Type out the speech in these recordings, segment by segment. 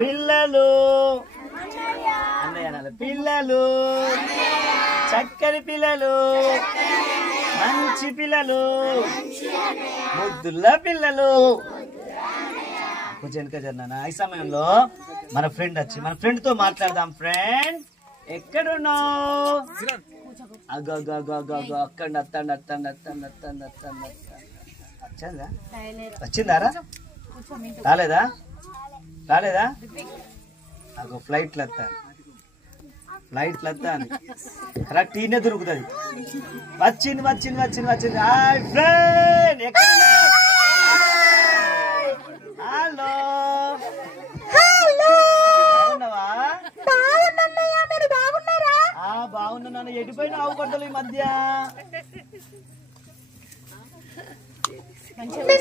పిల్లలు అన్నయ్య పిల్లలు చక్కని పిల్లలు మంచి పిల్లలు ముద్దుల పిల్లలు కొంచెం వెనక జరనా. ఈ సమయంలో మన ఫ్రెండ్ వచ్చి మన ఫ్రెండ్ తో మాట్లాడదాం. ఫ్రెండ్ ఎక్కడున్నావు? అగ్గ అక్కడ వచ్చిందా? వచ్చిందారా? రాలేదా? రాలేదా? అగో ఫ్లైట్లు వస్తాను కరెక్ట్ ఈయనే దొరుకుతుంది. వచ్చింది వచ్చింది వచ్చింది వచ్చింది. హాయ్ ఫ్రెండ్ ఎక్కడున్నావు? హలో బాగున్నావా? బాగున్నాను. ఎడిపోయినా ఆవు గొడ్డలు ఈ మధ్య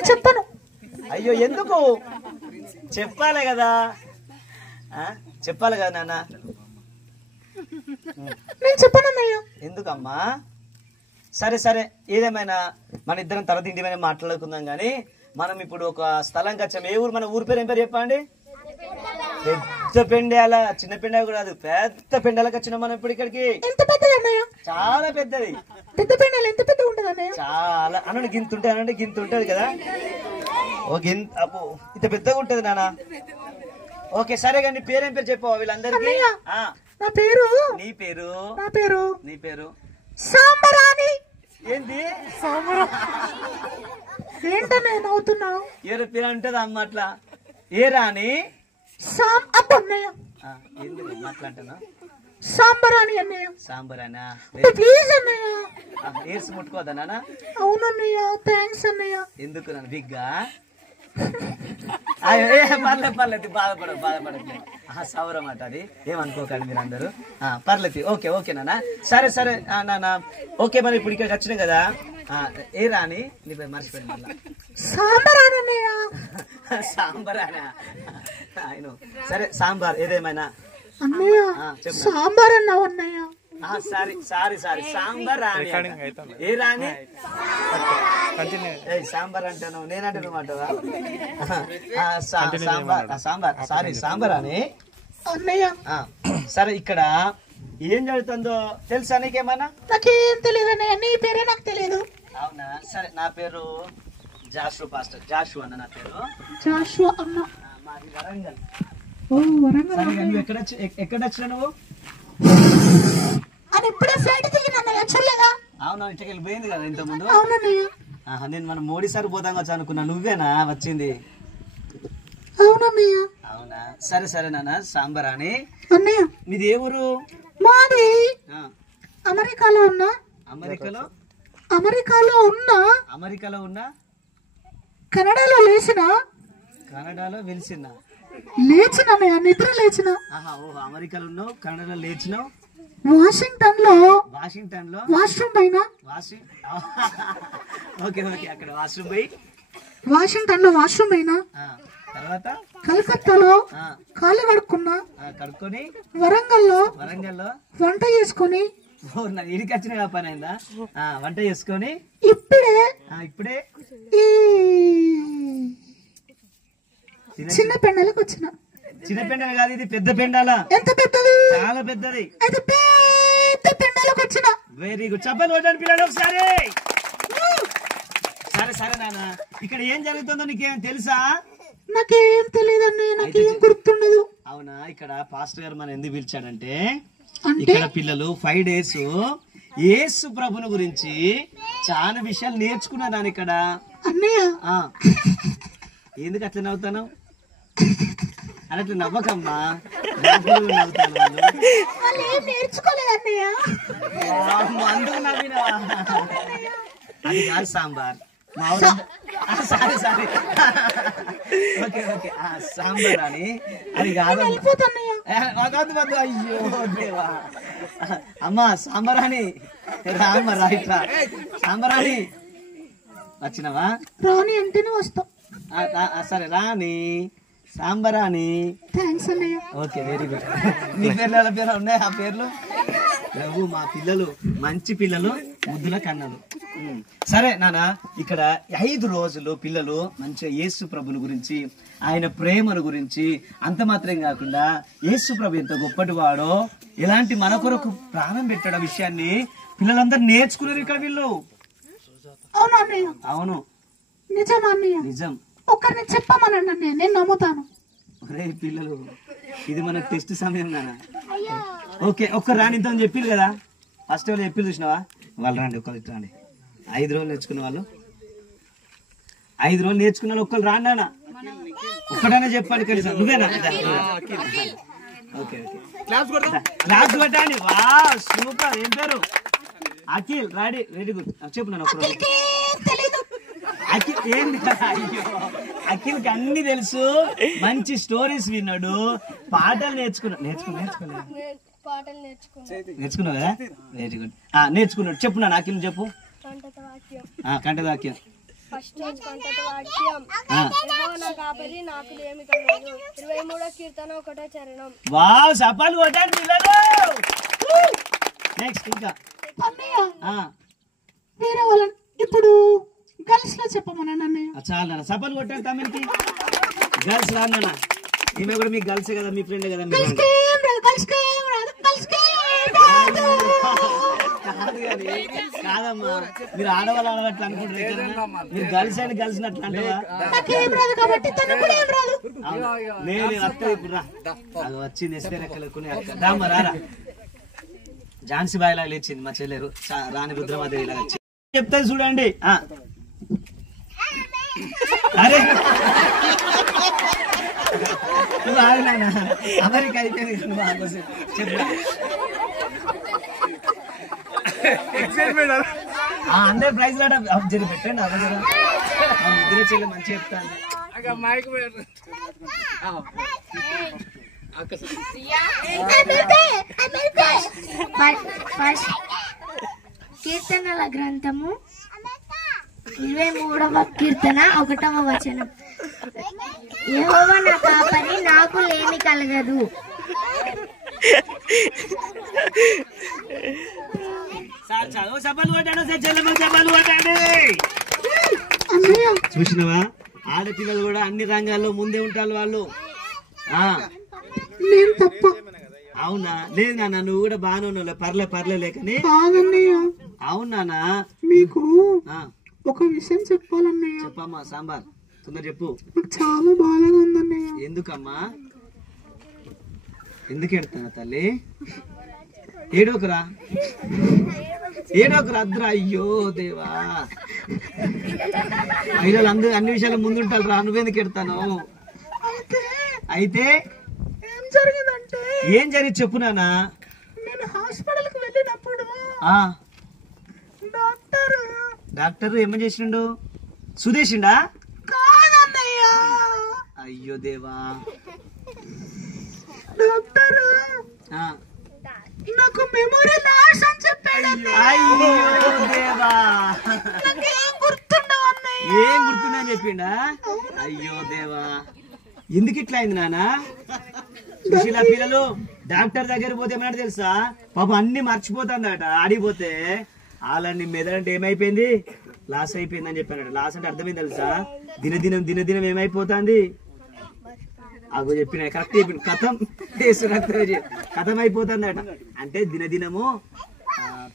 చెప్పను. అయ్యో ఎందుకు? చెప్పాలి కదా నాన్న. నేను చెప్పనన్నయ్య. ఎందుకమ్మా? సరే సరే ఏదేమైనా మన ఇద్దరం తర్వాత ఇంటిమైనా మాట్లాడుకుందాం గానీ మనం ఇప్పుడు ఒక స్థలంకి వచ్చాం. ఏ ఊరు? మన ఊరి పేరు ఏం పేరు చెప్పండి? పెద్ద పెండాల. చిన్న పెండాల కూడా కాదు, పెద్ద పెండాలకు వచ్చినాం మనం ఇప్పుడు ఇక్కడికి. ఎంత పెద్దది అన్నయ్య? చాలా పెద్దది. పెద్ద పెండాలు ఎంత పెద్దగా ఉంటది అన్నయ్య? చాలా అనండి గింత ఉంటుంది, అనండి గింత ఉంటది కదా. ఓ గింత అబ్బో ఇంత పెద్దగా ఉంటది నాన్న. ఓకే సరే కానీ పేరేం పేరు చెప్పావా వీళ్ళందరికీ? నా పేరు. నీ పేరు? నా పేరు. నీ పేరు? సాంబరాణి. ఏంటి ఏంటన్నయ్య నవ్వుతున్నావు? ఎవరి పేరు అంటది అమ్మ అట్లా. ఏ రాని? అన్నయ్య ఎందుకు మాట్లాంటున్నా? సాంబరాణి అన్నయ్య. సాంబరానా? ప్లీజ్ అన్నయ్య. ఏర్స్ ముట్టుకోదా నాన్న? అవునన్నయ్య. థ్యాంక్స్ అన్నయ్య. ఎందుకు నన్ను బిగ్గా? పర్లేదు బాధపడట్లేదు. సౌరం అట అది, ఏమనుకోకండి మీరు అందరూ. పర్లేదు. ఓకే ఓకే నాన్న. సరే సరే నాన్న. ఓకే మరి ఇప్పుడు ఇక్కడికి వచ్చినాం కదా. ఏ రాని? నీ పేరు మర్చిపోయింది మళ్ళా. సాంబరానన్నయ్య. సాంబరానా? ఆయన సరే సాంబార్ ఏదేమైనా. అన్నయ్య సాంబార్ అన్నావు అన్నయ్య. సారీ సాంబార్ రాని. ఏ రాని? సాంబార్ అంటాను నేనంటే నువ్వు అంటావా? సాంబార్ సారీ సాంబార్ అని అన్నయ్య. సరే ఇక్కడ ఏం జరుగుతుందో తెలుసా నీకేమన్నా? నాకేం తెలియదు అన్నయ్య. నీ పేరే నాకు తెలియదు. అవునా? సరే నా పేరు జాషు పాస్టర్. జాషు అన్న నా పేరు. జాషు అన్న. మాది వరంగల్. ఓ వరంగల్. నువ్వు ఎక్కడ వచ్చినా నువ్వు? అని ఇప్పుడే ఫ్లైట్ దిగిన అన్నయ్య. చూడలేదా? అవునా? ఇక్కడికి వెళ్ళిపోయింది కదా ఇంత ముందు. అవునన్నయ్య. నేను మనం మోడీసారి పోదాం వచ్చా అనుకున్నా. నువ్వేనా వచ్చింది? అవునన్నయ్య. అవునా? సరే సరే నాన్న. సాంబార్ అని అన్నయ్య. మీది ఏ ఊరు? మాది అమెరికాలో ఉన్నా. అమెరికాలో ఉన్నా. కెనడాలో లేచిన. కన్నడలో వెలిసిన. లేచిన నిద్ర లేచిన. ఓహో అమెరికాలో ఉన్నావు, కన్నడలో లేచినావు. వాషింగ్టన్ లో వాష్రూమ్ పైన. ఓకే ఓకే అక్కడ వాష్రూమ్ పోయి. వాషింగ్టన్ లో వాష్రూమ్ అయినా. తర్వాత కలకత్తాలో కాళ్ళు కడుక్కొని వరంగల్లో వంట చేసుకుని ఇడికి వచ్చిన పని అయిందా? వంట చేసుకొని ఇప్పుడే చిన్న పెండలకు వచ్చిన. చిన్న పెండల కాదు, ఇది పెద్ద పెండాల. ఎంత పెద్దది? చాలా పెద్దది. పెద్ద పెండలకు వచ్చిన. Very good. చెప్పలు కొట్టండి పిల్లలు ఒకసారి. సరే సరే నాన్న. ఇక్కడ ఏం జరుగుతుందో నీకేం తెలుసా? నాకేం తెలియదు అన్నయ్య. నాకేం గుర్తుండదు. అవునా? ఇక్కడ పాస్టర్ గారు మనం ఎందుకు పిలిచాడంటే ఇక్కడ పిల్లలు 5 days యేసు ప్రభుని గురించి చాలా విషయాలు నేర్చుకున్నాను ఇక్కడ. అన్నయ్య ఎందుకు అట్లా నవ్వుతాను? అని అట్లా నవ్వకమ్మా. నవ్వుతాను. నేర్చుకోలేదు అన్నయ్య. అందుకు నవ్వినా. అది కాదు sambar. Sorry sorry. Okay okay sambar అని అది కాదు. అయ్యో దేవా. అమ్మా సాంబారాణి రామ్మ రైట్రా. సాంబారాణి వచ్చినావా? రాని అంటేనే వస్తాం. సరే రాని సాంబారాణి. థ్యాంక్స్ అన్నయ్య. Okay very good. మీ పేర్లు పేరు ఉన్నాయి? ఆ పేర్లు మా పిల్లలు మంచి పిల్లలు, ముద్దుల కన్నలు. సరే నాన్న, ఇక్కడ 5 రోజులు పిల్లలు మంచిగా యేసు ప్రభుని గురించి, ఆయన ప్రేమను గురించి, అంత మాత్రం కాకుండా యేసు ప్రభు ఎంత గొప్పటి వాడో, ఎలాంటి మన కొరకు ప్రాణం పెట్టడం విషయాన్ని పిల్లలందరూ నేర్చుకున్నారు ఇక్కడ వీళ్ళు. అవునా అన్నయ్య? అవును, నిజమా అన్నయ్య? నిజం. ఒక్కరిని చెప్పమనండి అన్నయ్య, నేను నమ్ముతాను. ఒరే పిల్లలు, ఇది మన టెస్ట్ సమయం నాన్న. ఓకే, ఒక్కరు రాని ఇంత చెప్పిరు కదా, ఫస్ట్ వాళ్ళు చెప్పి చూసినావా? వాళ్ళు రండి, ఒక్కరు రండి. 5 రోజులు నేర్చుకున్న వాళ్ళు, 5 రోజులు నేర్చుకున్న వాళ్ళు ఒక్కరు రాండి నాన్న. ఒక్కడైనా చెప్పండి కలిసి. నువ్వేనా? ఓకే, క్లాస్ కొట్టండి. వా సూపర్. ఏం పేరు? అఖిల్. Ready, very good. చెప్పు నాన్న ఒక్క రోజు. అఖిల్ ఏంది కదా, అయ్యో అఖిల్కి అన్ని తెలుసు, మంచి స్టోరీస్ విన్నాడు, పాటలు నేర్చుకున్నావు కదా, వెరీ గుడ్. నేర్చుకున్నాడు. చెప్పు నాన్న అఖిల్ చెప్పు. కంఠవాక్యం. వావ్, సపాలు కొట్టండి పిల్లలు. నెక్స్ట్ ఇంకా వేరే వాళ్ళని ఇప్పుడు గర్ల్స్ లో చెప్పమనండి అన్నయ్య. చాలా నాన్న, సపాలు కొట్టండి తమ్మునికి. గర్ల్స్ రాన్న, ఈమె కూడా మీ గర్ల్సే కదా, మీ ఫ్రెండే కదా. కాదమ్మా, మీరు ఆడవాళ్ళు ఆడవట్లు అనుకుంటారు, మీరు గర్ల్స్ అండ్ గర్ల్స్ అట్లా అంటావా? నేను అత్త ఇప్పుడు రా, అది వచ్చింది ఇస్తే లెక్కలుకుని రామ్మా రారా. ఝాన్సీ బాయ్ లాగా లేచింది మా చెల్లెరు, రాణి రుద్రమాదేవి లాగా చెప్తాది చూడండి. అరే నువ్వు ఆగినా అమెరికా అయితే చెప్పు. అందరు ప్రైజ్ లాట జరి పెట్టండి. ఇద్దరే చెల్లి మంచి చెప్తాను. కీర్తనల గ్రంథము 23వ కీర్తన 1వ వచనం. యెహోవా నా కాపరి, నాకు లేమి కలగదు. చూసినవా, ఆడపిల్లలు కూడా అన్ని రంగాల్లో ముందే ఉంటారు వాళ్ళు. నేను తప్ప? అవునా? లేదు నాన్న, నువ్వు కూడా బాగానే ఉన్నావు, పర్లే లేకని. అవునా? మీకు ఒక విషయం చెప్పాలన్నయ్య. చెప్పమ్మా, సాంబార్ తొందర చెప్పు. నాకు చాలా బాధగా ఉందన్నయ్య. ఎందుకమ్మా? ఎందుకు ఎడతానా తల్లి? ఏడోకరా అద్దురా. అయ్యో దేవా, మహిళలు అందరూ అన్ని విషయాలు ముందుంటారు రా, నువ్వెందుకు ఎడతాను? అయితే ఏం జరిగి చెప్పు నానా. నేను హాస్పిటల్ కి వెళ్ళినప్పుడు డాక్టర్ ఏమని చేసిండు? సుదేశిండా? కాదన్నయ్య. అయ్యో దేవా, డాక్టర్ నాకు మెమరీ లాస్ అని చెప్పాడు. అయ్యో దేవా, నాకేం గుర్తుండవు అన్నయ్య. ఏం గుర్తుండని చెప్పిండా? అయ్యో దేవా, ఎందుకు ఇట్లా అయింది నానా? సుశీల పిల్లలు డాక్టర్ దగ్గర పోతే ఏమన్నా తెలుసా, పాపం అన్ని మర్చిపోతుందట. ఆడిపోతే వాళ్ళని మెదడంటే ఏమైపోయింది, లాస్ అయిపోయింది అని చెప్పానట. లాస్ అంటే అర్థమైంది తెలుసా, దినదినం ఏమైపోతుంది. అగో చెప్పిన కరెక్ట్ చెప్పిన, కథం అయిపోతుందట. అంటే దినదినము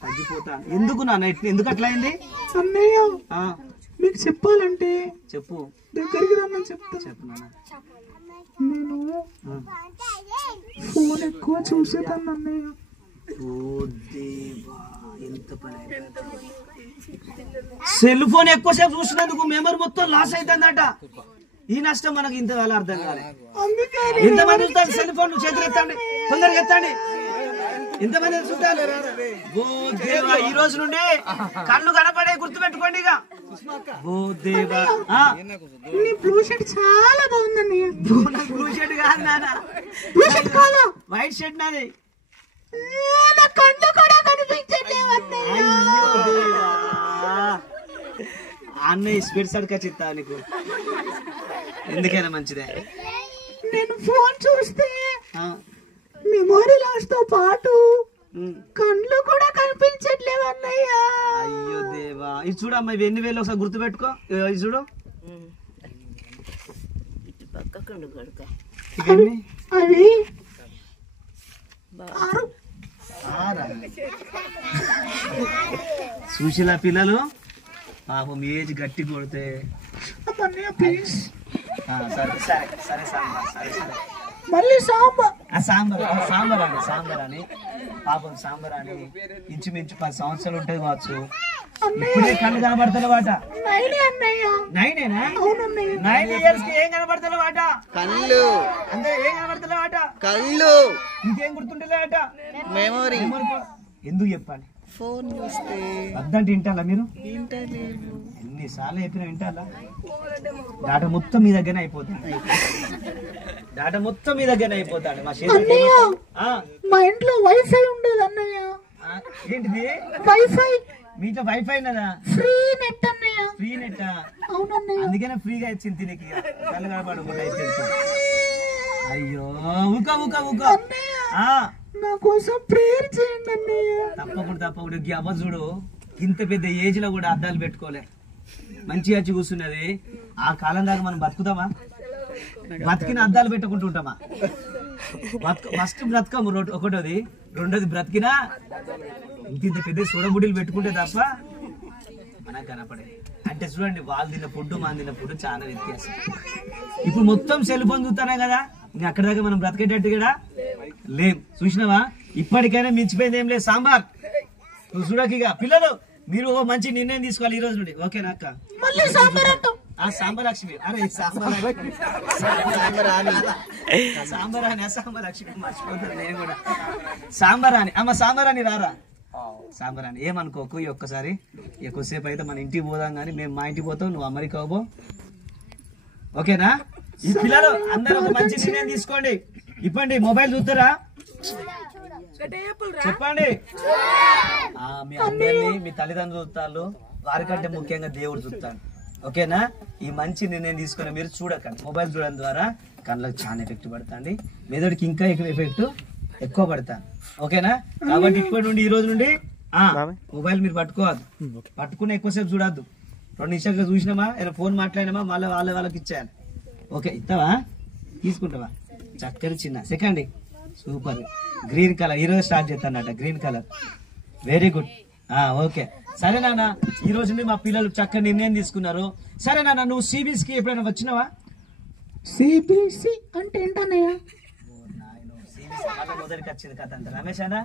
తగ్గిపోతా. ఎందుకు నాన్న, ఎందుకు అట్లా అయింది? అన్నయ్య మీకు చెప్పాలంటే చెప్పు, దగ్గరికి రమ్మని చెప్తా. చెప్పు నాన్న. నేను ఫోన్ ఎక్కువ చూసేదాన్ని అన్నయ్య. సెల్ ఫోన్ ఎక్కువసేపు చూసినందుకు మెమరీ మొత్తం లాస్ అవుతుందట. ఈ నష్టం మనకి ఇంత వేళ అర్థం కాలే. ఎంతమంది చూస్తారు సెల్ ఫోన్? చేతులు ఎత్తండి, తొందరగా ఎత్తండి. ఎంతమంది చూస్తారు? ఈ రోజు నుండి కళ్ళు కనపడే గుర్తుపెట్టుకోండి. ఇక బ్లూ షర్ట్ చాలా బాగుందన్నయ్య. బ్లూ షర్ట్ కాదు నాన్న, బ్లూ షర్ట్ కాదా, వైట్ షర్ట్ నాది. కళ్ళు కూడా కనిపించట్లేవు అన్నయ్య. అన్నయ్య స్పీడ్ సర్కా చిత్తా నీకు, ఎందుకైనా మంచిదే. నేను ఫోన్ చూస్తే మెమరీ లాస్ తో పాటు కళ్ళు కూడా కనిపించట్లేవు అన్నయ్య. అయ్యో దేవా, ఇది చూడమ్మా, ఇవి ఎన్ని వేలు ఒకసారి గుర్తు పెట్టుకో. ఇది చూడు, ఇవన్నీ అవి 6. చూసిలా పిల్లలు పాపం ఏజ్ గట్టి కొడితే. అన్నయ్య ప్లీజ్. సరే సరే సరే సాంబార్, సరే సరే మళ్ళీ సాంబార్. సాంబార్ అని పాపం సాంబార్ అని ఇంచుమించు 10 సంవత్సరాలు ఉంటుంది కావచ్చు. ఇప్పుడే కళ్ళు కనబడతలేవాట. 9 అన్నయ్య. 9ఏనా? అవునన్నయ్య. 9 years కి ఏం కనబడతలేవాట? కళ్ళు. అంటే ఏం కనబడతలేవాట? కళ్ళు. ఇంకేం గుర్తుంటలేవాట? మెమరీ. ఎందుకు చెప్పాలి? ఫోన్ చూస్తే అద్దంటే వింటాలా మీరు? వింటలేము. ఎన్నిసార్లు చెప్పినా వింటాలా? డాటా మొత్తం మీ దగ్గరనే అయిపోతుంది. డాటా మొత్తం మీ దగ్గరనే అయిపోతాడు. మా అన్నయ్య, ఆ, మా ఇంట్లో వైఫై ఉండదు అన్నయ్య. ఏంటిది? వైఫై. మీతో వైఫై ఉన్నదా? ఫ్రీ నెట్ అన్నయ్య. Free net? అవునన్నయ్య. అందుకనే ఫ్రీగా ఇచ్చింది తినకి. కళ్ళు కనపడకుండా అయిపోయింది. అయ్యో ఊక ఊక ఊక. అన్నయ్య, ఆ, నా కోసం ప్రేయర్ చేయండి అన్నయ్య. తప్పకుండా ఈ అవ్వ చూడు, ఇంత పెద్ద ఏజ్ లో కూడా అద్దాలు పెట్టుకోలే, మంచిగా వచ్చి కూర్చున్నది. ఆ కాలం దాకా మనం బతుకుతామా? బతికిన అద్దాలు పెట్టుకుంటూ ఉంటామా? ఫస్ట్ బ్రతకము ఒకటోది, రెండోది బ్రతికినా ఇంత పెద్ద సూడబుడ్డీలు పెట్టుకుంటే తప్ప మనకు కనపడే. అంటే చూడండి, వాళ్ళు తిన్న ఫుడ్ మనం తిన్న ఫుడ్ చాలా వ్యత్యాసం. ఇప్పుడు మొత్తం సెల్ ఫోన్ చూస్తానే కదా, ఇంకా అక్కడ దాకా మనం బ్రతికేటట్టు కూడా లేం. చూసినావా? ఇప్పటికైనా మించిపోయింది ఏం లేదు. సాంబార్ నువ్వు చూడకిగా. పిల్లలు మీరు ఒక మంచి నిర్ణయం తీసుకోవాలి ఈ రోజు నుండి, ఓకేనా అక్క? మళ్ళీ సాంబార్ అంటావు. సాంబార్ లక్ష్మి. అరే సాంబార్ లక్ష్మి మర్చిపోతాను నేను కూడా. సాంబార్ అని అమ్మ, సాంబార్ అని రారా. సాంబార్ అని ఏమనుకోకు. ఈ ఒక్కసారి ఎక్కువసేపు అయితే మన ఇంటికి పోదాం కానీ, మేము మా ఇంటికి పోతాం, నువ్వు అమెరికా పో, ఓకేనా? ఈ పిల్లలు అందరూ ఒక మంచి నిర్ణయం తీసుకోండి. ఇప్పండి, మొబైల్ చూస్తారా? చెప్పండి. మీ అందరినీ మీ తల్లిదండ్రులు చూస్తారు, వారికంటే ముఖ్యంగా దేవుడు చూస్తాడు, ఓకేనా? ఈ మంచి నిర్ణయం తీసుకుని మీరు చూడకండి. మొబైల్ చూడడం ద్వారా కళ్ళకి చాలా ఎఫెక్ట్ పడుతుంది, మెదడుకి ఇంకా ఎఫెక్ట్ ఎక్కువ పడుతుంది, ఓకేనా? కాబట్టి ఇప్పటి నుండి, ఈ రోజు నుండి మొబైల్ మీరు పట్టుకోవద్దు. పట్టుకుని ఎక్కువసేపు చూడద్దు. 2 నిమిషాలు చూసినామా, ఏదైనా ఫోన్ మాట్లాడినామా, మళ్ళీ వాళ్ళకి ఇచ్చేయాలి. ఓకే, ఇస్తావా? తీసుకుంటావా? చక్కని చిన్న సెకండ్ సూపర్ గ్రీన్ కలర్. ఈరోజు స్టార్ట్ చేస్తానట green colour. Very good. Okay, సరే నాన్న, ఈ రోజు నుండి మా పిల్లలు చక్కని నిర్ణయం తీసుకున్నారు. సరే నాన్న, నువ్వు CBSE కి ఎప్పుడైనా వచ్చినావా? CBSE అంటే ఏంటన్నయ్య? మొదటికి వచ్చింది కథ అంత. రమేష్ అన్న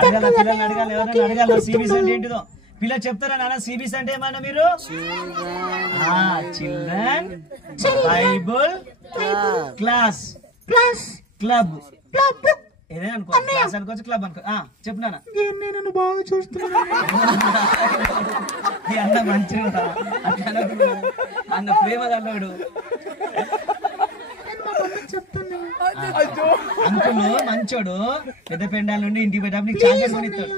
అడగాల, పిల్లల్ని అడగాలి, ఎవరైనా అడగాల CBSE అంటే ఏంటిదో. పిల్లలు చెప్తారా నాన్న CBSE అంటే ఏమన్నా మీరు? Children Bible class club. ఏదైనా అనుకో, క్లాస్ అనుకోవచ్చు, క్లబ్ అనుకో. చెప్పు నాన్న. నేను బాగా చూస్తున్నాను అన్న మంచిగా అన్న ప్రేమ కల్లోడు. అంకులు మంచోడు, పెద్ద పెండాల నుండి ఇంటికి పెట్టాము, నీకు చాక్లెట్ కొనిస్తాడు.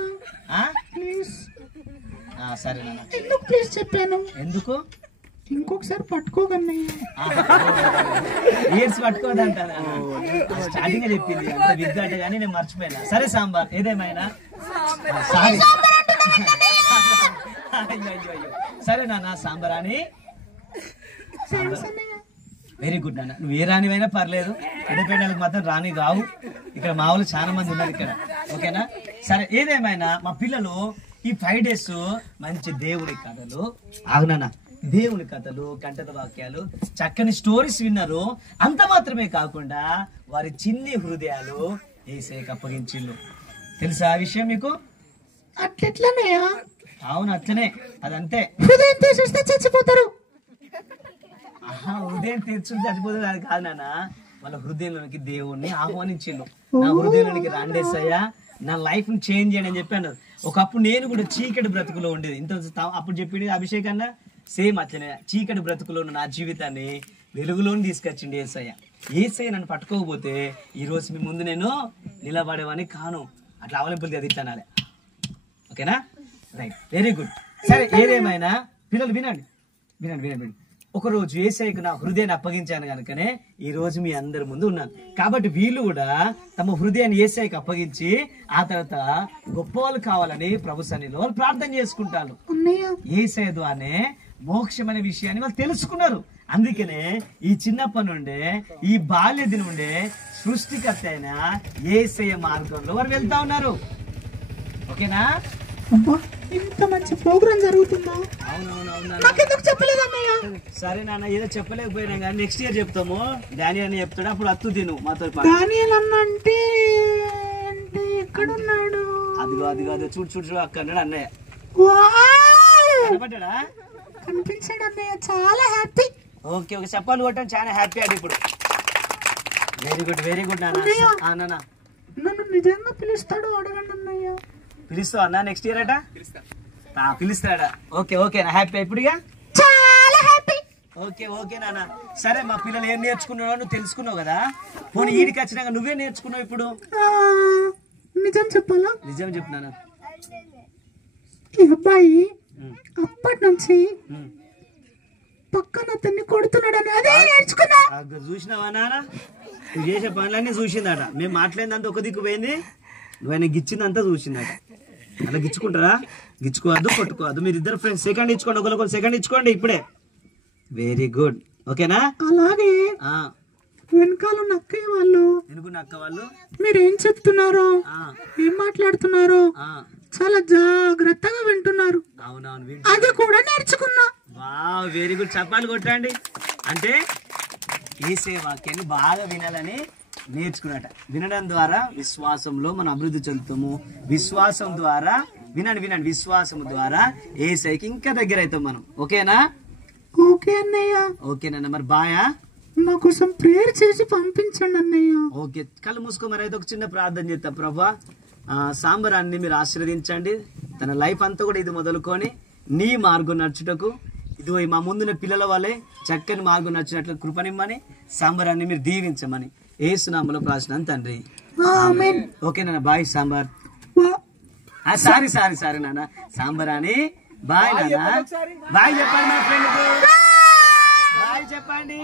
సరే నాన్న. ఎందుకు ప్లీజ్ చెప్పాను? ఎందుకు? ఇంకొకసారి పట్టుకోకన్నయ్య. ఇయర్స్ పట్టుకోదంట. స్టార్టింగ్ చెప్పింది అంత విద్య అంటే కానీ నేను మర్చిపోయినా. సరే సాంబార్ ఏదేమైనా సారీ. అయ్యో సరే నాన్న, సాంబార్ అని. వెరీ గుడ్ నాన్న. నువ్వు ఏ రానివైనా పర్లేదు, ఎడపెండాలకు మాత్రం రాని రావు. ఇక్కడ మా వాళ్ళు చాలా మంది ఉన్నారు ఇక్కడ, ఓకేనా? సరే ఏదేమైనా మా పిల్లలు ఈ 5 days మంచి దేవుడి కథలు, ఆగునా, దేవుని కథలు, కంటత వాక్యాలు, చక్కని స్టోరీస్ విన్నారు. అంత మాత్రమే కాకుండా వారి చిన్ని హృదయాలు యేసయ్యకు అప్పగించిళ్ళు. తెలుసా ఆ విషయం మీకు? అట్లెట్లనయ్యా? అవును, అట్లనే, అదంతే. హృదయం తీసేస్తే చచ్చిపోతారు. హృదయం తీర్చుని చచ్చిపోతుంది అది కాదు నాన్న. వాళ్ళ హృదయంలోనికి దేవుణ్ణి ఆహ్వానించిండు. నా హృదయంలోనికి రాండేసయ్యా, నా లైఫ్ ని చేంజ్ చేయండి అని చెప్పాను. ఒకప్పుడు నేను కూడా చీకటి బ్రతుకులో ఉండేది. ఇంత అప్పుడు చెప్పింది అభిషేక్ అన్న, సేమ్ అట్లనే చీకటి బ్రతుకులో ఉన్న నా జీవితాన్ని వెలుగులోని తీసుకొచ్చిండి యేసయ్య. యేసయ్య నన్ను పట్టుకోకపోతే ఈ రోజు మీ ముందు నేను నిలబడేవాని కాను. అట్లా అవైలబుల్ గా తిట్టానాలే, ఓకేనా? Right, very good. సరే ఏదేమైనా పిల్లలు వినండి. ఒక రోజు యేసయ్యకు నా హృదయాన్ని అప్పగించాను కనుకనే ఈ రోజు మీ అందరి ముందు ఉన్నాను. కాబట్టి వీళ్ళు కూడా తమ హృదయాన్ని యేసయ్యకు అప్పగించి ఆ తర్వాత గొప్ప వాళ్ళు కావాలని ప్రభు సన్నిధిలో వాళ్ళు ప్రార్థన చేసుకుంటారు. యేసయ్య ద్వారానే మోక్షం అనే విషయాన్ని వాళ్ళు తెలుసుకున్నారు. అందుకనే ఈ చిన్నప్పటి నుండే ఈ బాల్యది నుండే సృష్టికర్త అయిన యేసయ్య మార్గంలో వారు వెళ్తా ఉన్నారు. ఓకేనా? ఇంత మంచి ప్రోగ్రామ్ జరుగుతుందా? అవునవునవునా. నాకెందుకు చెప్పలేదు అన్నయ్య? సరే నాన్న, ఏదో చెప్పలేకపోయినా కానీ నెక్స్ట్ ఇయర్ చెప్తాము. డానియల్ అని చెప్తాడు, అప్పుడు అత్తు తిను మాతో పాటు. డానియల్ అన్న అంటే ఎక్కడున్నాడు? అదిగో అదిగో అదిగో చూడు చూడు చూడు అక్కడ ఉన్నాడు అన్నయ్య. వావ్! కనపడ్డాడా? కనిపించాడు అన్నయ్య, చాలా హ్యాపీ. ఓకే ఓకే, చెప్పాలి కొట్టాను, చాలా హ్యాపీ ఆడు ఇప్పుడు. వెరీ గుడ్ నాన్న. నాన్న నన్ను నిజంగా పిలుస్తాడు, అడగండి అన్నయ్య. పిలుస్తావు అన్న నెక్స్ట్ ఇయర్ అట? పిలుస్తాడా? ఓకే ఓకే నా హ్యాపీ ఇప్పుడుగా, చాలా హ్యాపీ. ఓకే ఓకే నాన్న. సరే మా పిల్లలు ఏం నేర్చుకున్నావో నువ్వు తెలుసుకున్నావు కదా, పోనీ ఈడికి వచ్చినాక నువ్వే నేర్చుకున్నావు ఇప్పుడు. నిజం చెప్పాలా? నిజం చెప్పు నాన్న. ఈ అబ్బాయి అప్పటి నుంచి పక్కన అతన్ని కొడుతున్నాడని అదే నేర్చుకున్నా. చూసినావా నాన్న, నువ్వు చేసే పనులన్నీ చూసిందట. మేము మాట్లాడిందంతా ఒక దిక్కు పోయింది, నువ్వు ఆయన గిచ్చిందంతా చూసిందట. అలా గిచ్చుకుంటారా? గిచ్చుకోవద్దు, కొట్టుకోవద్దు. మీరు ఇద్దరు ఫ్రెండ్స్ సెకండ్ ఇచ్చుకోండి, ఒకరికొకరు సెకండ్ ఇచ్చుకోండి ఇప్పుడే. వెరీ గుడ్, ఓకేనా? అలాగే వెనకాల అక్కయ్య వాళ్ళు, ఎందుకున్న అక్క వాళ్ళు మీరేం చెప్తున్నారో ఏం మాట్లాడుతున్నారో చాలా జాగ్రత్తగా వింటున్నారు. అవునవును, అది కూడా నేర్చుకున్నా. వావ్, వెరీ గుడ్, చప్పాలు కొట్టండి. అంటే యేసయ్య వాక్యాన్ని బాగా వినాలని నేర్చుకున్నట. వినడం ద్వారా విశ్వాసంలో మనం అభివృద్ధి చెందుతాము. విశ్వాసం ద్వారా వినండి విశ్వాసం ద్వారా యేసయ్యకి ఇంకా దగ్గర అవుతాం మనం. ఓకేనా? ఓకే అన్నయ్య. ఓకేనన్న, మరి బాయా? మా కోసం ప్రేయర్ చేసి పంపించండి అన్నయ్య. ఓకే, కళ్ళు మూసుకో. మరి అయితే ఒక చిన్న ప్రార్థన చేస్తా. ప్రభా, సాంబరాన్ని మీరు ఆశీర్వదించండి. తన లైఫ్ అంతా కూడా ఇది మొదలుకొని నీ మార్గం నడుచుటకు, ఇది మా ముందున్న పిల్లల వాళ్ళే చక్కని మార్గం నచ్చినట్లు కృపనిమ్మని, సాంబరాన్ని మీరు దీవించమని యేసునామములో ప్రార్థన తండ్రి. ఆమేన్. ఓకేనా? బాయ్ సాంబార్. సారీ నాన్న, సాంబరాని బాయ్ నాన్న. బాయ్ చెప్పండి మా ఫ్రెండ్, బాయ్ చెప్పండి,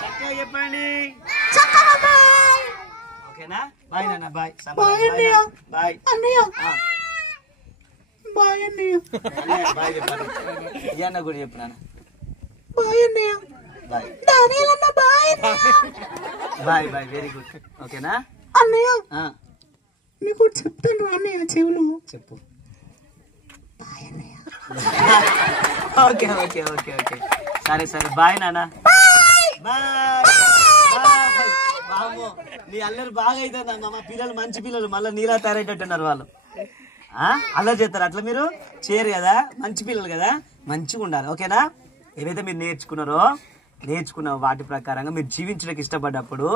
చక్కగా చెప్పండి. ఓకేనా? బాయ్ నాన్న, బాయ్ బాయ్ అన్నయ్య. బాయ్ అన్నయ్య. బాయ్ చెప్పండి. ఇయన్న కూడా చెప్పు నాన్న. బాయ్ అన్నయ్య. బాయ్ డానియల్ అన్న bye bye bye, very good. ఓకేనా అన్నయ్య? మీకు చెప్తాను అన్నయ్య చెవులు. చెప్పు. ఓకే ఓకే ఓకే ఓకే, సరే బాయ్ నాన్న. బాయ్. నీ అల్లరి బాగా అవుతుంది. మా పిల్లలు మంచి పిల్లలు, మళ్ళీ నీలా తయారైనట్టున్నారు వాళ్ళు. అల్లరి చేస్తారు, అట్లా మీరు చేయరు కదా. మంచి పిల్లలు కదా, మంచిగా ఉండాలి. ఓకేనా? ఏవైతే మీరు నేర్చుకున్న వాటి ప్రకారంగా మీరు జీవించడానికి ఇష్టపడ్డప్పుడు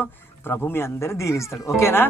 ప్రభు మీ అందరిని దీవిస్తాడు. ఓకేనా?